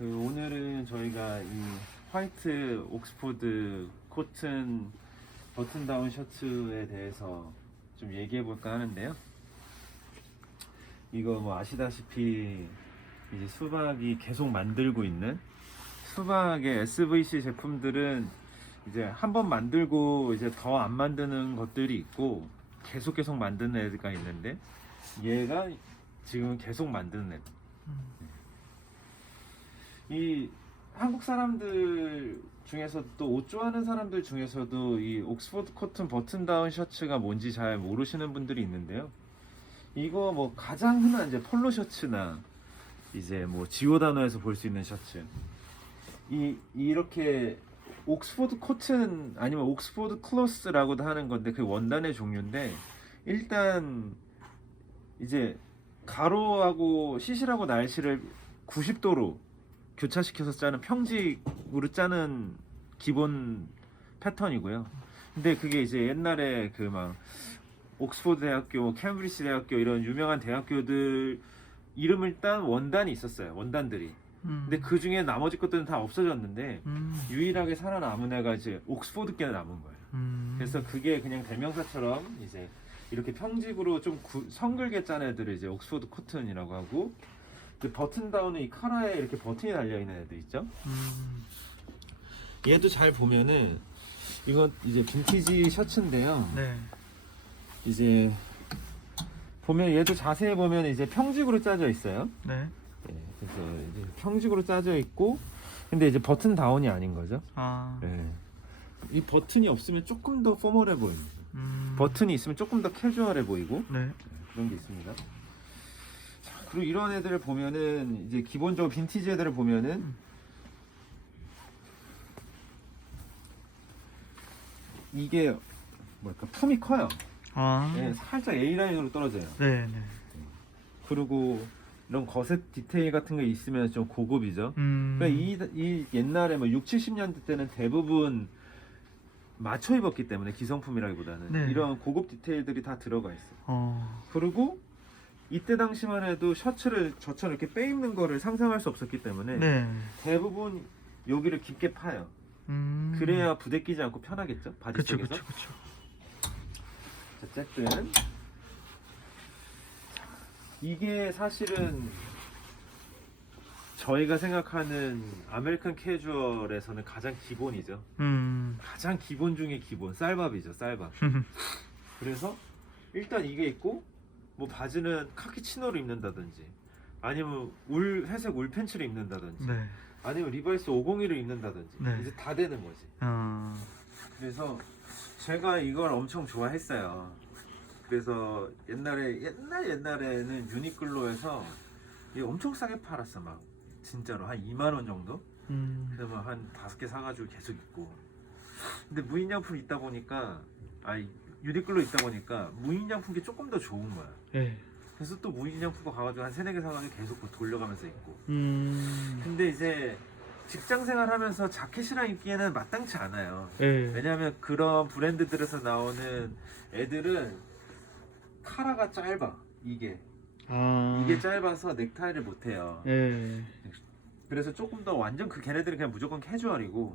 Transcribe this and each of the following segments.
오늘은 저희가 이 화이트 옥스포드 코튼 버튼 다운 셔츠에 대해서 좀 얘기해 볼까 하는데요. 이거 뭐 아시다시피 이제 수박이 계속 만들고 있는 수박의 SVC 제품들은 이제 한번 만들고 이제 더 안 만드는 것들이 있고 계속 만드는 애가 있는데 얘가 지금 계속 만드는 애. 이 한국 사람들 중에서 또 옷 좋아하는 사람들 중에서도 이 옥스포드 코튼 버튼 다운 셔츠가 뭔지 잘 모르시는 분들이 있는데요. 이거 뭐 가장 흔한 이제 폴로 셔츠나 이제 뭐 지오다노에서 볼 수 있는 셔츠. 이렇게 옥스포드 코튼 아니면 옥스포드 클로스라고도 하는 건데 그 원단의 종류인데 일단 이제 가로하고 시실하고 날씨를 90도로 교차시켜서 짜는 평직으로 짜는 기본 패턴이고요. 근데 그게 이제 옛날에 그 막 옥스포드 대학교, 캠브리지 대학교 이런 유명한 대학교들 이름을 딴 원단이 있었어요. 원단들이. 근데 그 중에 나머지 것들은 다 없어졌는데 유일하게 살아남은 애가 이제 옥스포드께 남은 거예요. 그래서 그게 그냥 대명사처럼 이제 이렇게 평직으로 좀 성글게 짠 애들을 이제 옥스포드 코튼이라고 하고, 그 버튼 다운은 이 카라에 이렇게 버튼이 달려 있는 애들 있죠. 얘도 잘 보면은 이건 이제 빈티지 셔츠인데요. 네. 이제 보면 얘도 자세히 보면 이제 평직으로 짜져 있어요. 네. 네, 그래서 이제 평직으로 짜져 있고, 근데 이제 버튼 다운이 아닌 거죠. 아. 네. 이 버튼이 없으면 조금 더 포멀해 보입니다. 버튼이 있으면 조금 더 캐주얼해 보이고. 네. 그런 게 있습니다. 자, 그리고 이런 애들을 보면은 이제 기본적으로 빈티지 애들을 보면은 이게 뭐랄까 품이 커요. 아. 네, 살짝 A라인으로 떨어져요. 네, 네. 그리고 이런 거set 디테일 같은 게 있으면 좀 고급이죠. 그러니까 이 옛날에 뭐 6, 70년대 때는 대부분 맞춰 입었기 때문에 기성품이라기보다는 네. 이런 고급 디테일들이 다 들어가 있어요. 어. 그리고 이때 당시만 해도 셔츠를 저처럼 이렇게 빼입는 거를 상상할 수 없었기 때문에 네. 대부분 여기를 깊게 파요. 그래야 부대 끼지 않고 편하겠죠? 바지 그쵸, 속에서. 그쵸, 그쵸. 어쨌든 이게 사실은 저희가 생각하는 아메리칸 캐주얼에서는 가장 기본이죠. 가장 기본 중에 기본, 쌀밥이죠, 쌀밥. 그래서 일단 이게 있고, 뭐 바지는 카키 치노를 입는다든지 아니면 회색 울 팬츠를 입는다든지 네. 아니면 리바이스 501을 입는다든지 네. 이제 다 되는 거지. 그래서 제가 이걸 엄청 좋아했어요. 그래서 옛날에는 유니클로에서 이게 엄청 싸게 팔았어. 막 진짜로 한 2만 원 정도? 그래서 한 5개 사가지고 계속 입고. 근데 무인양품 있다 보니까 유니클로 있다 보니까 무인양품이 조금 더 좋은 거야. 네. 그래서 또 무인양품 가가지고 한 3-4개 사가지고 계속 돌려가면서 입고. 근데 이제 직장생활 하면서 자켓이랑 입기에는 마땅치 않아요. 네. 왜냐하면 그런 브랜드들에서 나오는 애들은 카라가 짧아. 이게 짧아서 넥타이를 못해요. 네. 그래서 조금 더 완전 걔네들은 그냥 무조건 캐주얼이고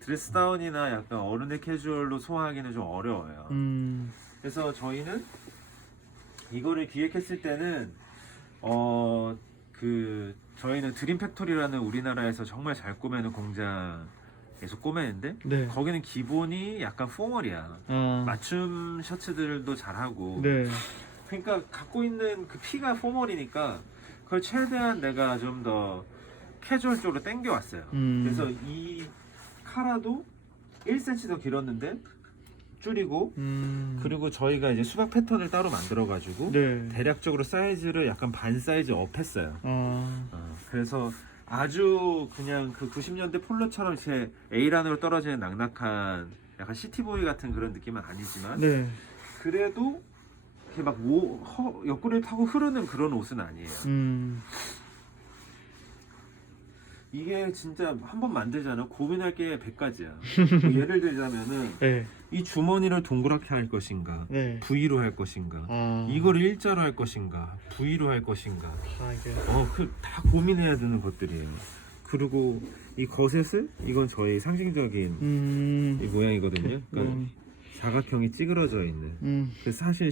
드레스 다운이나 약간 어른의 캐주얼로 소화하기는 좀 어려워요. 그래서 저희는 이거를 기획했을 때는 저희는 드림 팩토리라는 우리나라에서 정말 잘 꾸며는 공장에서 꾸매는데 네. 거기는 기본이 약간 포멀이야. 맞춤 셔츠들도 잘하고. 네. 그러니까 갖고 있는 그 피가 포멀이니까 그걸 최대한 내가 좀 더 캐주얼 쪽으로 당겨왔어요. 그래서 이 카라도 1cm 더 길었는데 줄이고, 그리고 저희가 이제 수박 패턴을 따로 만들어 가지고 네. 대략적으로 사이즈를 약간 반 사이즈 업했어요. 그래서 아주 그냥 그 90년대 폴로처럼 이렇게 A란으로 떨어지는 낙낙한 약간 시티보이 같은 그런 느낌은 아니지만 네. 그래도 이렇게 막 옆구리를 타고 흐르는 그런 옷은 아니에요. 이게 진짜 한번 만들잖아. 고민할 게 100가지야. 뭐 예를 들자면은 네. 이 주머니를 동그랗게 할 것인가, 네. V로 할 것인가, 이걸 일자로 할 것인가, V로 할 것인가. 이게. 다 고민해야 되는 것들이에요. 그리고 이 거셋을 이건 저희 상징적인 이 모양이거든요. 그러니까 사각형이 찌그러져 있는. 그래서 사실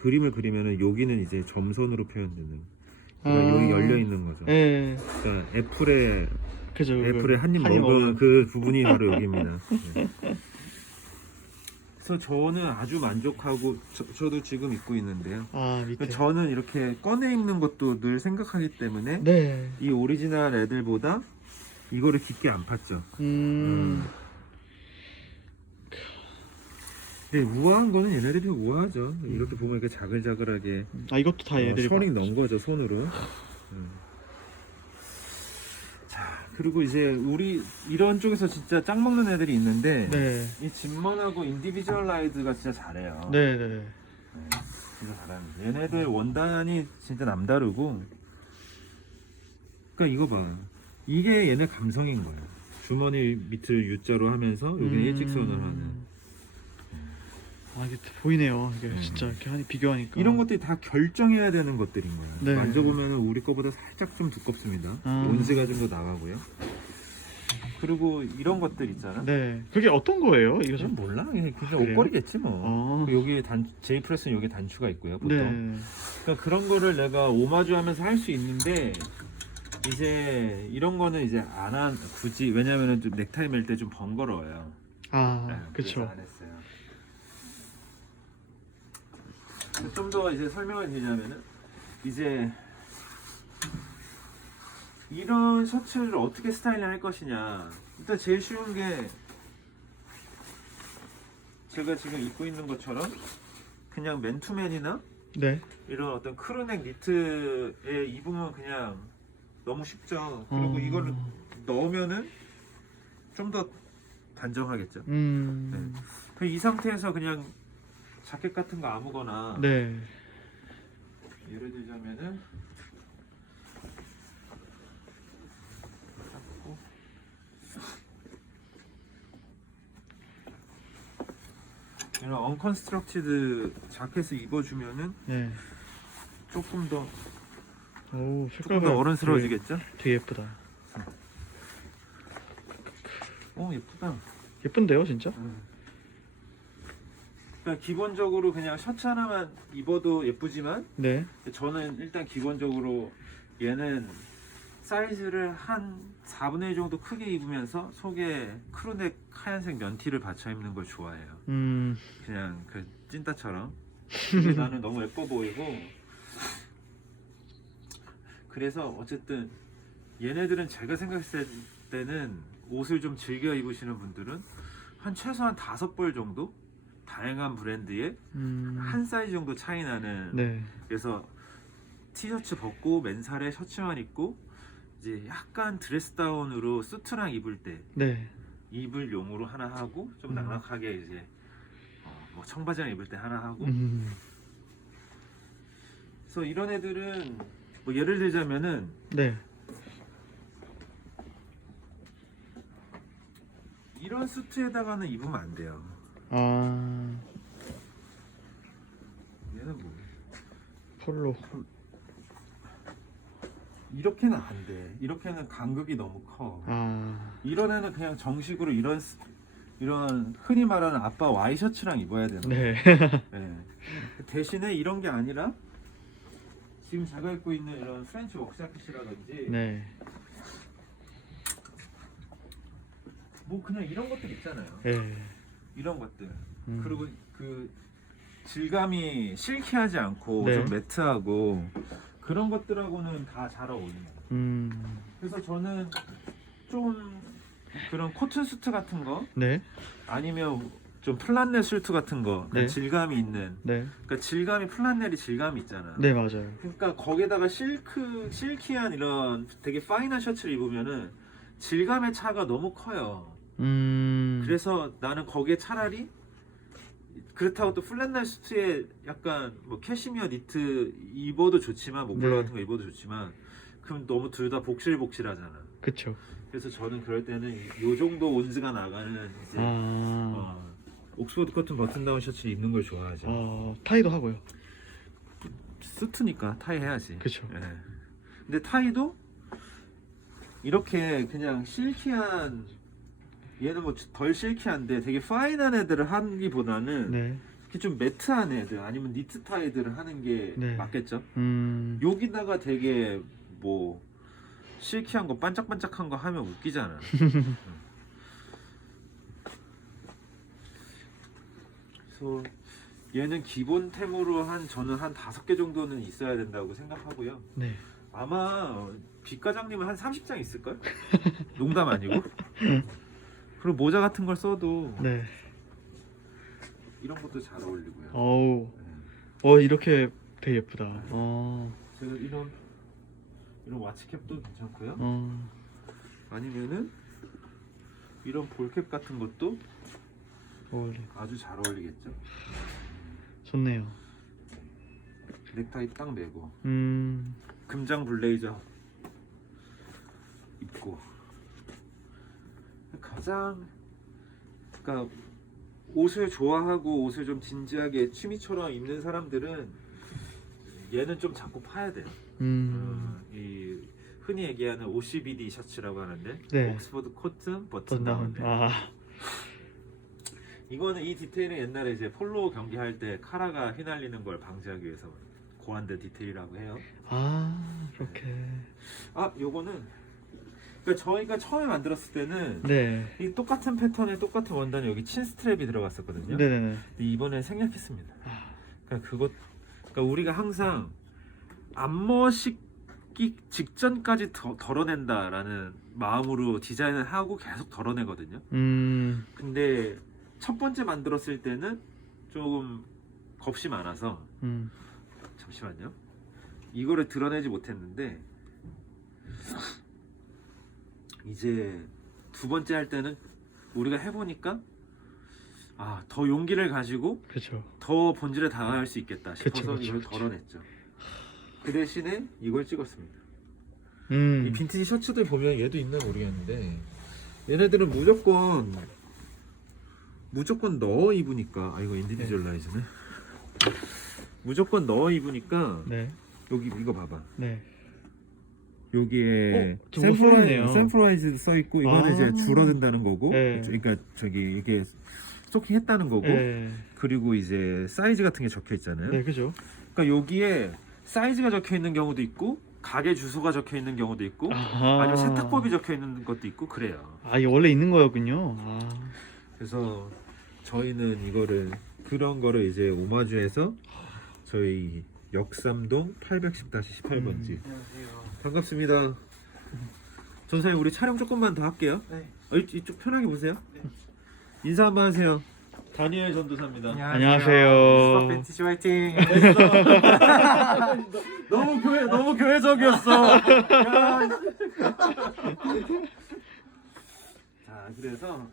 그림을 그리면은 여기는 이제 점선으로 표현되는. 그러니까 여기 열려 있는 거죠. 예. 그러니까 애플의 그죠. 한입 한입 먹은 먹은. 그 부분이 바로 여기입니다. 네. 그래서 저는 아주 만족하고 저도 지금 입고 있는데요. 아, 밑에. 그러니까 저는 이렇게 꺼내 입는 것도 늘 생각하기 때문에 네. 이 오리지널 애들보다 이거를 깊게 안 팠죠. 근데 우아한 거는 얘네들이 우아하죠. 이렇게 보면 이렇게 자글자글하게 아, 이것도 다 얘들이 셔링 넣은 거죠, 손으로. 자, 그리고 이제 우리 이런 쪽에서 진짜 짱 먹는 애들이 있는데 네. 이 진먼하고 인디비주얼라이즈가 진짜 잘해요. 네, 네. 진짜 잘합니다. 얘네들 원단이 진짜 남다르고. 그러니까 이거 봐. 이게 얘네 감성인 거예요. 주머니 밑을 U자로 하면서 여기는 일직선을 하는. 아, 이게 보이네요. 이게 진짜 이렇게 비교하니까. 이런 것들이 다 결정해야 되는 것들인 거예요. 네. 만져보면 우리 거보다 살짝 좀 두껍습니다. 아. 온스가 좀 더 나가고요. 그리고 이런 것들 있잖아. 네. 그게 어떤 거예요? 이거 좀 좀. 몰라. 그냥 그래요? 옷걸이겠지 뭐. 아. 여기 J 프레스는 여기 단추가 있고요. 보통. 네. 그러니까 그런 거를 내가 오마주하면서 할 수 있는데 이제 이런 거는 이제 굳이 왜냐면은 좀 넥타이 맬 때 좀 번거로워요. 아, 네, 그쵸. 그래서 안 했어요. 좀 더 이제 설명을 드리자면은 이제 이런 셔츠를 어떻게 스타일링 할 것이냐. 일단 제일 쉬운 게 제가 지금 입고 있는 것처럼 그냥 맨투맨이나 네. 이런 어떤 크루넥 니트에 입으면 그냥 너무 쉽죠. 그리고 이거를 넣으면은 좀 더 단정하겠죠. 네. 이 상태에서 그냥 자켓 같은 거 아무거나 네. 예를 들자면은 잡고 이런 언컨스트럭티드 자켓을 입어주면은 네. 조금 더 오, 조금 색깔가 더 어른스러워지겠죠? 되게 예쁘다. 오 예쁘다. 예쁜데요, 진짜? 그러니까 기본적으로 그냥 셔츠 하나만 입어도 예쁘지만 네. 저는 일단 기본적으로 얘는 사이즈를 한 4분의 1 정도 크게 입으면서 속에 크루넥 하얀색 면티를 받쳐 입는 걸 좋아해요. 그냥 그 찐따처럼. 그게 나는 너무 예뻐 보이고. 그래서 어쨌든 얘네들은 제가 생각했을 때는 옷을 좀 즐겨 입으시는 분들은 한 최소한 5벌 정도 다양한 브랜드의 한 사이즈 정도 차이 나는. 네. 그래서 티셔츠 벗고 맨살에 셔츠만 입고 이제 약간 드레스 다운으로 수트랑 입을 때 네. 입을 용으로 하나 하고 좀 낭락하게 이제 뭐 청바지랑 입을 때 하나 하고. 그래서 이런 애들은 뭐 예를 들자면은 네. 이런 수트에다가는 입으면 안 돼요. 아, 얘는 뭐 폴로. 이렇게는 안 돼. 이렇게는 간극이 너무 커. 아, 이런 애는 그냥 정식으로 이런 흔히 말하는 아빠 와이셔츠랑 입어야 되는 거예요. 네. 네. 대신에 이런 게 아니라 지금 제가 입고 있는 이런 프렌치 웍자켓이라든지 네. 뭐 그냥 이런 것들 있잖아요. 네. 이런 것들. 그리고 그 질감이 실키하지 않고 네. 좀 매트하고 그런 것들하고는 다 잘 어울립니다. 그래서 저는 좀 그런 코튼 수트 같은 거 네. 아니면 좀 플란넷 수트 같은 거 네. 질감이 있는. 네. 그러니까 질감이 플란넷이 질감이 있잖아. 네, 맞아요. 그러니까 거기에다가 실키한 이런 되게 파인한 셔츠를 입으면은 질감의 차가 너무 커요. 그래서 나는 거기에 차라리 그렇다고 또 플랫날 수트에 약간 뭐 캐시미어 니트 입어도 좋지만 목폴라 네. 같은 거 입어도 좋지만 그럼 너무 둘 다 복실복실하잖아. 그쵸. 그래서 저는 그럴 때는 요 정도 온즈가 나가는 이제 옥스퍼드 커튼 버튼 다운 셔츠를 입는 걸 좋아하죠. 타이도 하고요. 수트니까 타이 해야지. 그쵸. 예. 근데 타이도 이렇게 그냥 실키한, 얘는 뭐 덜 실키한데 되게 파인한 애들을 하기보다는 네. 이렇게 좀 매트한 애들 아니면 니트 타이드를 하는 게 네. 맞겠죠? 음. 여기다가 되게 뭐 실키한 거 반짝반짝한 거 하면 웃기잖아. 그래서 얘는 기본템으로 저는 한 5개 정도는 있어야 된다고 생각하고요. 네. 아마 빅 과장님은 한 30장 있을걸? 농담 아니고. 그리고 모자 같은 걸 써도 네. 이런 것도 잘 어울리고요. 어우. 네. 이렇게 되게 예쁘다. 제가 이런 와치캡도 괜찮고요. 아니면은 이런 볼캡 같은 것도 어울리. 아주 잘 어울리겠죠. 좋네요. 넥타이 딱 매고 금장 블레이저 입고 가장, 그러니까 옷을 좋아하고 옷을 좀 진지하게 취미처럼 입는 사람들은 얘는 좀 자꾸 파야 돼요. 이 흔히 얘기하는 OCBD 셔츠라고 하는데, 네. 옥스퍼드 코튼 버튼 다운. 이거는 이 디테일은 옛날에 이제 폴로 경기할 때 카라가 휘날리는 걸 방지하기 위해서 고안된 디테일이라고 해요. 그렇게. 요거는 그러니까 저희가 처음에 만들었을 때는 네. 이 똑같은 패턴에 똑같은 원단에 여기 친 스트랩이 들어갔었거든요. 네네네. 근데 이번에 생략했습니다. 그러니까 우리가 항상 앞머 씻기 직전까지 덜어낸다라는 마음으로 디자인을 하고 계속 덜어내거든요. 근데 첫 번째 만들었을 때는 조금 겁이 많아서 잠시만요. 이거를 드러내지 못했는데 이제 두 번째 할 때는 우리가 해보니까 더 용기를 가지고 그렇죠. 더 본질에 다가갈 수 있겠다 싶어서 그쵸. 이걸 덜어냈죠. 그 대신에 이걸 찍었습니다. 음. 이 빈티지 셔츠들 보면 얘도 있나 모르겠는데 얘네들은 무조건 넣어 입으니까 이거 인디비주얼라이즈네. 무조건 넣어 입으니까 네. 여기 이거 봐봐. 네. 여기에 저거 써있네요. 샘플라이즈 써 있고 이거는 이제 줄어든다는 거고, 네. 그러니까 이게 스토킹했다는 거고, 네. 그리고 이제 사이즈 같은 게 적혀 있잖아요. 네, 그죠. 그러니까 여기에 사이즈가 적혀 있는 경우도 있고, 가게 주소가 적혀 있는 경우도 있고, 아니면 세탁법이 적혀 있는 것도 있고 그래요. 이게 원래 있는 거였군요. 그래서 저희는 그런 거를 이제 오마주해서 저희 역삼동 810-18번지. 안녕하세요. 반갑습니다. 전사님, 우리 촬영 조금만 더 할게요. 네. 이쪽 편하게 보세요. 인사 한번 하세요. 다니엘 전도사입니다. 안녕하세요. 스파 팬티시 화이팅. 너무 교회적이었어. 자, 그래서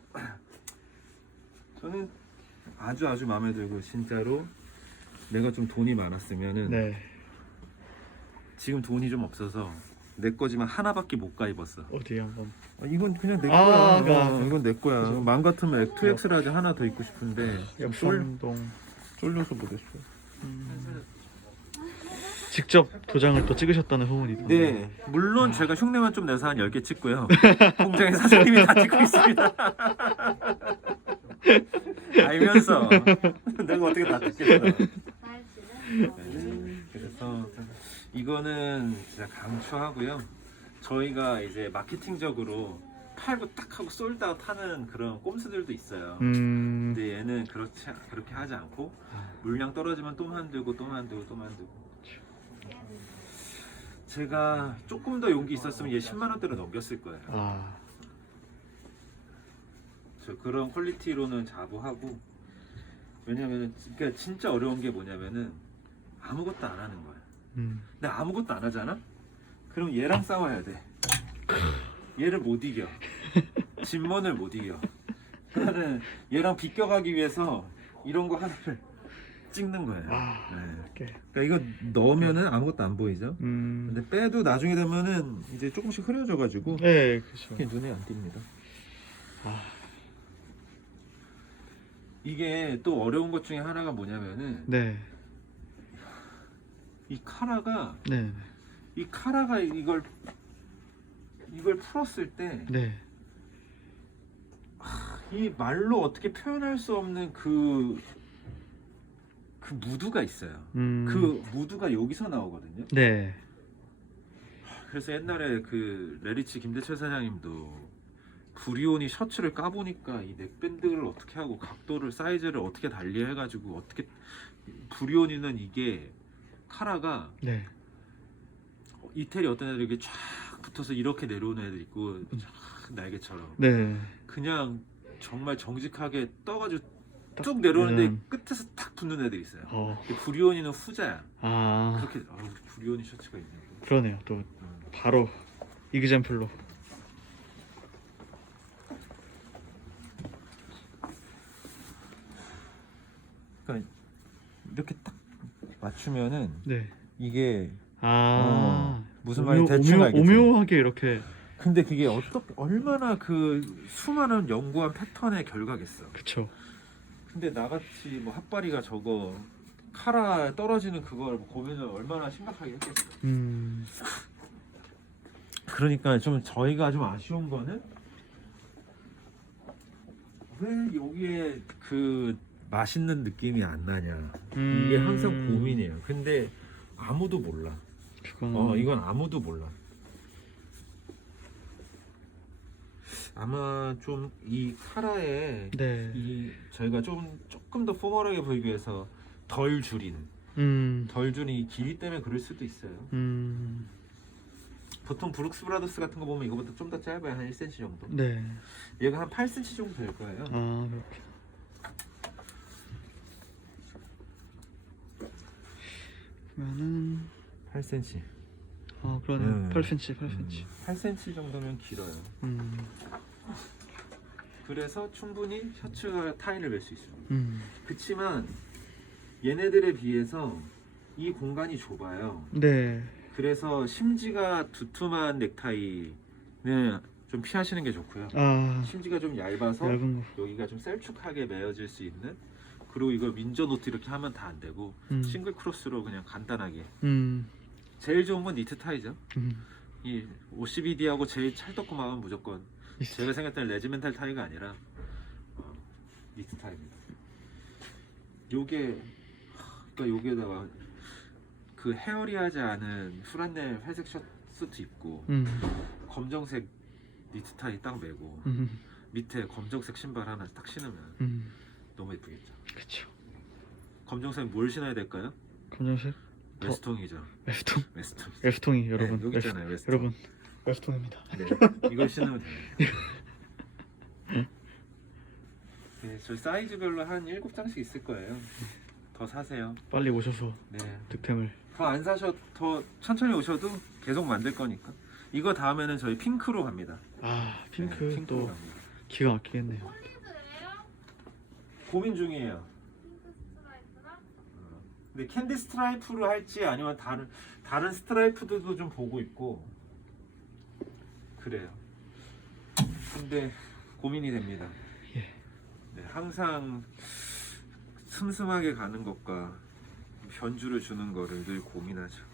저는 아주 마음에 들고, 진짜로 내가 좀 돈이 많았으면은 네. 지금 돈이 좀 없어서 내 거지만 하나밖에 못 가 입었어. 어디 한번. 이건 그냥 내 아, 거야. 이건 내 거야. 그죠. 마음 같으면 2X라지 하나 더 입고 싶은데 역삼동. 쫄려서 못했어. 직접 도장을 또 찍으셨다는 소문이 있던데. 네, 물론 제가 흉내만 좀 내서 한 10개 찍고요. 공장의 사장님이 다 찍고 있습니다. 알면서 내가 어떻게 다 찍겠어. 그래서 이거는 진짜 강추하고요. 저희가 이제 마케팅적으로 팔고 딱 하고 솔드아웃 하는 그런 꼼수들도 있어요. 근데 얘는 그렇게 하지 않고 물량 떨어지면 또 만들고 제가 조금 더 용기 있었으면 얘 10만 원대로 넘겼을 거예요. 저 그런 퀄리티로는 자부하고, 왜냐면은 그러니까 진짜 어려운 게 뭐냐면은 아무것도 안 하는 거야. 근데 아무것도 안 하잖아? 그럼 얘랑 싸워야 돼. 얘를 못 이겨. 진먼을 못 이겨. 나는 얘랑 비껴가기 위해서 이런 거 하나를 찍는 거예요. 네. 그러니까 이거 넣으면은 아무것도 안 보이죠? 근데 빼도 나중에 되면은 이제 조금씩 흐려져가지고 네, 그렇죠. 이게 눈에 안 띕니다. 이게 또 어려운 것 중에 하나가 뭐냐면은 네. 이 카라가 네. 이걸 이걸 풀었을 때 네. 이 말로 어떻게 표현할 수 없는 그 무드가 있어요. 그 무드가 여기서 나오거든요. 네. 그래서 옛날에 그 레리치 김대철 사장님도 브리오니 셔츠를 까보니까 이 넥밴드를 어떻게 하고 각도를 사이즈를 어떻게 달리해가지고 어떻게 브리오니는 이게 카라가 네. 이태리 어떤 애들 이렇게 쫙 붙어서 이렇게 내려오는 애들 있고 쫙 날개처럼 네. 그냥 정말 정직하게 떠가지고 딱- 쭉 내려오는데 끝에서 탁 붙는 애들이 있어요. 근데 브리오니는 후자야. 아, 그렇게 브리오니 셔츠가 있네. 그러네요. 또 바로 이그젬플로. 그러니까 이렇게 딱 맞추면은 네. 이게 아, 무슨 말인지 대충 알겠죠. 오묘하게 이렇게. 근데 그게 얼마나 그 수많은 연구한 패턴의 결과겠어. 그쵸. 근데 나같이 뭐 핫바리가 저거 카라 떨어지는 그걸 고민을 얼마나 심각하게 했겠어. 그러니까 좀 저희가 좀 아쉬운 거는 왜 여기에 그 맛있는 느낌이 안 나냐. 이게 항상 고민이에요. 근데 아무도 몰라. 그건 이건 아무도 몰라. 아마 좀 이 카라에 네. 이 저희가 조금 더 포멀하게 보이기 위해서 덜 줄인 이 길이 때문에 그럴 수도 있어요. 보통 브룩스 브라더스 같은 거 보면 이거보다 좀 더 짧아요. 한 1cm 정도. 네. 얘가 한 8cm 정도 될 거예요. 아, 그렇게. 그러면은 8cm. 아, 그러네요. 8cm. 8cm 정도면 길어요. 그래서 충분히 셔츠가 타인을 멜 수 있어요. 그치만 얘네들에 비해서 이 공간이 좁아요. 네. 그래서 심지가 두툼한 넥타이는 좀 피하시는 게 좋고요. 아, 심지가 좀 얇아서 얇은 거. 여기가 좀 셀쭉하게 매어질 수 있는. 그리고 이거 민저 노트 이렇게 하면 다 안 되고 싱글 크로스로 그냥 간단하게. 제일 좋은 건 니트 타이죠. 이 52D하고 제일 찰떡궁합은 무조건 제가 생각할 때 레지멘탈 타이가 아니라 니트 타이입니다. 요게 그러니까 여기에다가 그 헤어리하지 않은 프란넬 회색 셔츠 입고 검정색 니트 타이 딱 매고 밑에 검정색 신발 하나 딱 신으면 너무 예쁘겠죠. 그쵸. 검정색 뭘 신어야 될까요? 검정색? 웨스통이죠. 웨스통. 웨스통. 웨스통이 여러분. 네, 여기 있잖아요. 웨스통. 여러분. 웨스통입니다. 네, 이걸 신으면 돼요. 네, 저 사이즈별로 한 7장씩 있을 거예요. 더 사세요. 빨리 오셔서 네. 득템을. 더 안 사셔도 더 천천히 오셔도 계속 만들 거니까. 이거 다음에는 저희 핑크로 갑니다. 아, 핑크 네, 핑크로 또 갑니다. 기가 막히겠네요. 고민 중이에요. 근데 캔디 스트라이프로 할지 아니면 다른 스트라이프들도 좀 보고 있고 그래요. 근데 고민이 됩니다. 예. 네, 항상 슴슴하게 가는 것과 변주를 주는 거를 늘 고민하죠.